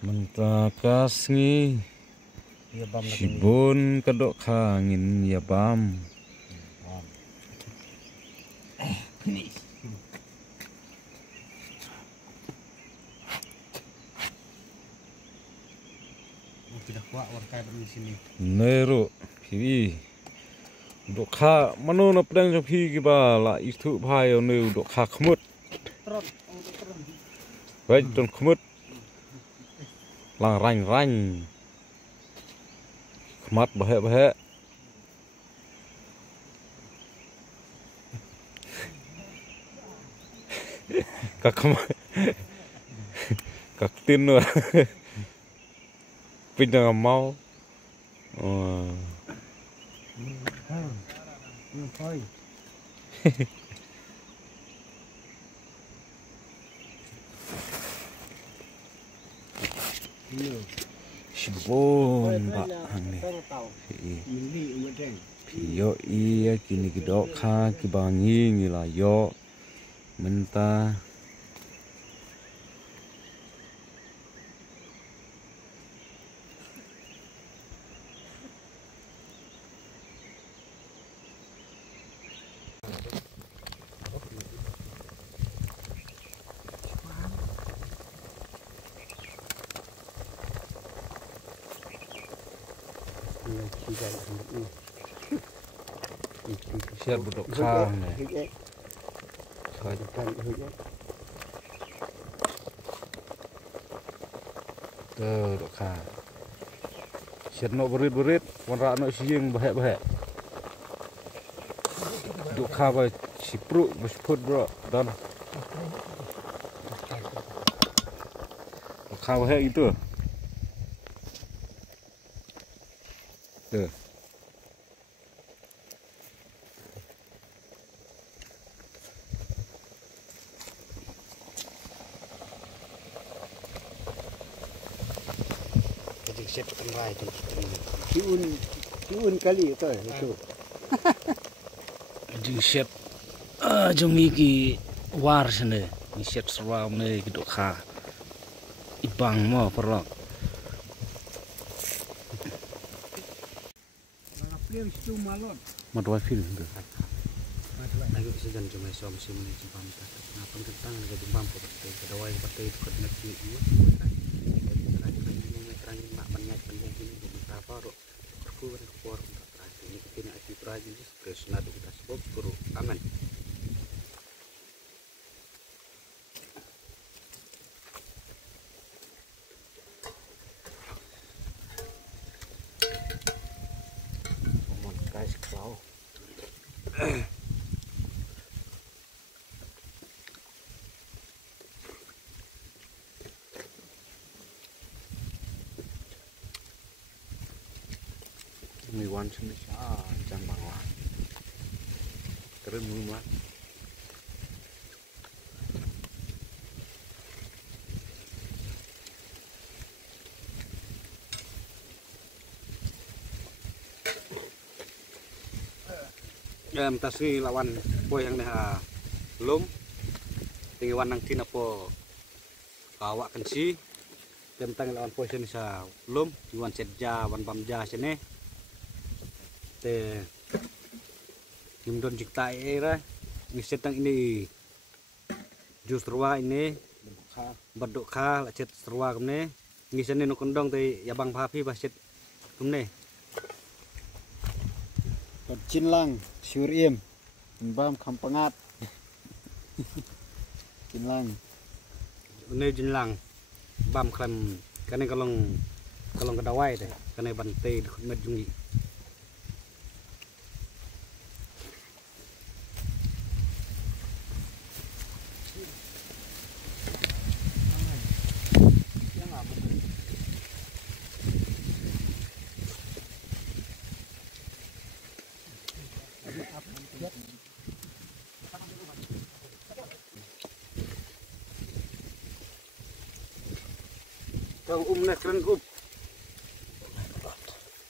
Mentakasngi Sibun kedok kangin ya bam. Tidak kuat warkai di sini. Neru pi. Dok kha mano na pedang jo pi ki ba la itu bhai ne dok kha khmut. Baik ton khmut. Lang ranh ranh. Khmat bahe bahe. Các tin nữa. Pin đang mau. Sibon pak ane. Yo iya kini kedok kha kibangi ngila yo menta. Siar budok kha ne. Tuh dok kha. Siar no berit warna no siang bahek. Dok kha ba sipruk besiput bro dan. Dok kha bahek itu. Tuh. Set kenrai tiun kali itu. Jing set jongi ki war sene ni set serwam ne ki dok kha ibang mo perok madwa film tu Agak sejan cuma som sim ni jembam tak. Kenapa tentang dengan jembam kau betul. Kedawai betul itu kau nak ni ini. Terangin mak banyak ini bukan apa ro. Aku keluar ini kita nak asyik rajin sih. Kesenadu kita sebab guru aman. Guys, klau. mi wan sini jang bangwa keren muat Ya mtasi lawan poy yang dah belum tinggi wanang tina po kawak kensi tentang lawan poy sini sa belum wan setja wan pamja sini te himdon jikta era ni setang ini justru wa ini berdok kha la cet serwa kemne ni sene no kondong te yabang papi baset kemne Cinlang, Syuriem, Bam Kampangat, Cinlang, ne jinlang bam klam kane kalong kedawai te kane bante med jungi Kau nak keren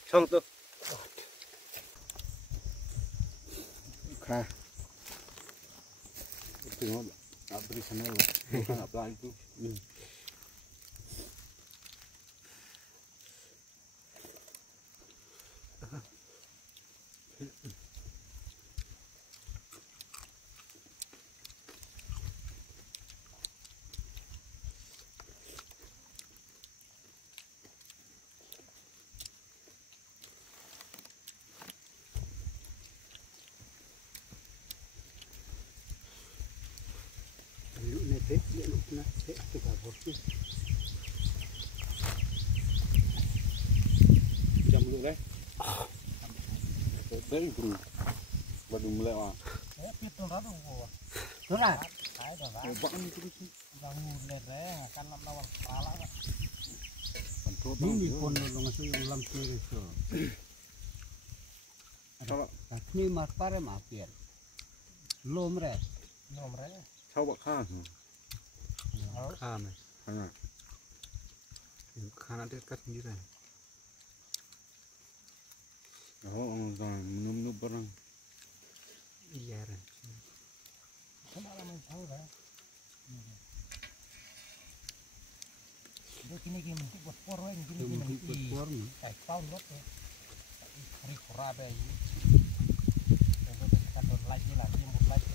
Song tu. Kah. Tengok, tak beri sana lah. Bukan nak pelan tu. na tiga porsi. Jam dulu deh. Dari bro. Baru mulai ah. Pitu rado gua. Ora. Coba ni terus. Bangun lere kan lawan pala. Ini pon lo ngasih ulam kiri so. Coba Ni mas pare mapian. Lomre. coba kan. Kan. Hanya. Kan ada kat sendiri. Oh, orang minum barang. Iya ren. Kini buat porong Kini buat porong. kayak tahun lot ya. Hari kurabe ini. Kalau kita don lagi yang lagi.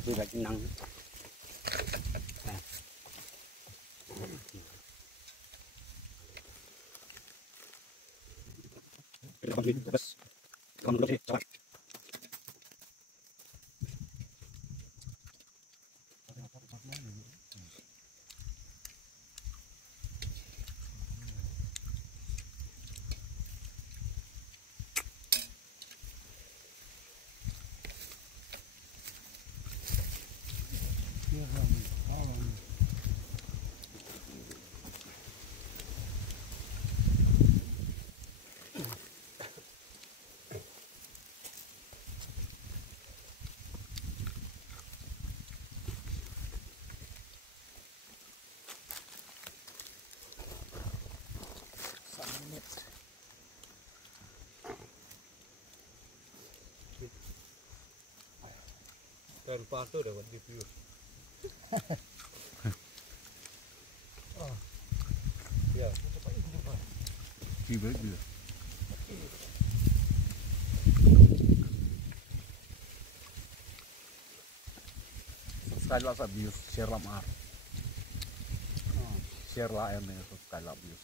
Sudah kenyang. Terus pasu dapat review. Ya, Tiba dia. Subscribe lah views, share lah mar. Share lah yang ni subscribe lah views.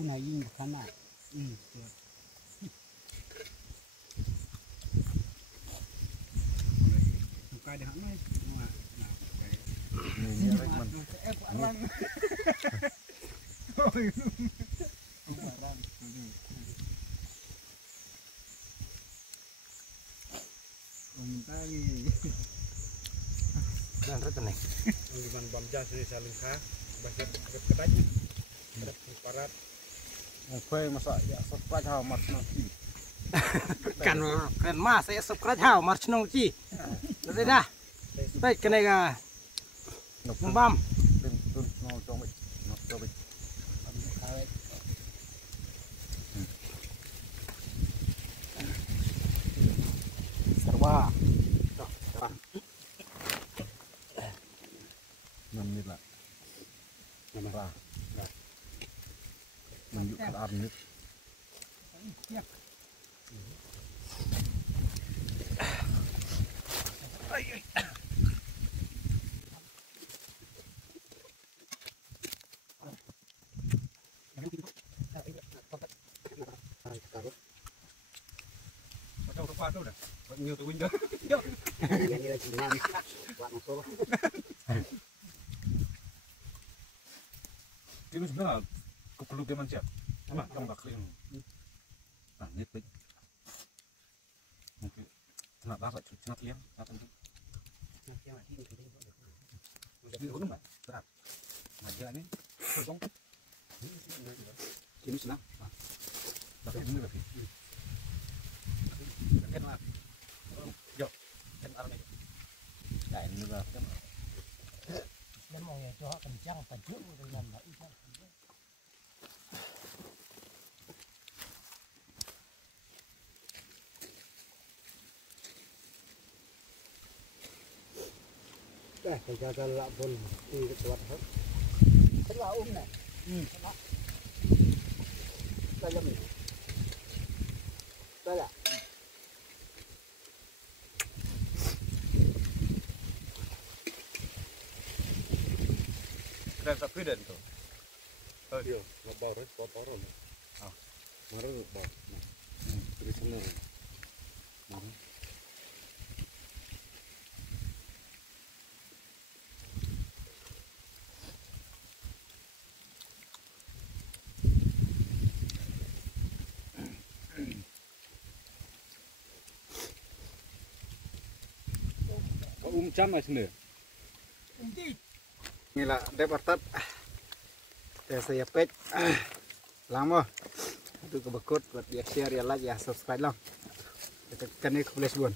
Unayin kana. Buka dah mai. Ini rekomen. Dan rete nih. Liman bamja sini saling kah. Baca kedanya. Ada parat. Kue masak ya subscribe lah mar nanti. Kan mas saya subscribe hao march nong chi. Rồi dah. Baik cái này là băm. Nó cho mình, nó cho mình. Serba. Mình là mình ra. Mình dụ cái ăn nhất. Macam apa tu dah? Banyak tu window. Ini lagi nan. Buat masuk. Ini sebenarnya kepelu dia manusia. Sama kamu tak kering. Nah, ini baik. Mungkin kena rasa cuma tiang, tak tentu. Di gunung. Berat. Aja nih. Potong. Ini sana. Tapi ini lebih. Kan lah. Yo. Kan arah ini. Đại nữa rồi. Nên mọi người cho họ kencang tajuk dengan baik. Đây, phải cho lạ bồn đi cái tuột hết. Thế là này. Đây là mình. Đây là. Keren tapi dan tuh. Iya, ngebor es kotor loh. Ah. Baru ngebor. Nah, di sana. Nah, Có trăm này sini. Inti. Inilah departat. Saya page. Lama. Itu kebekut buat dia share ya like ya subscribe lah. Tekan ini ke Buan.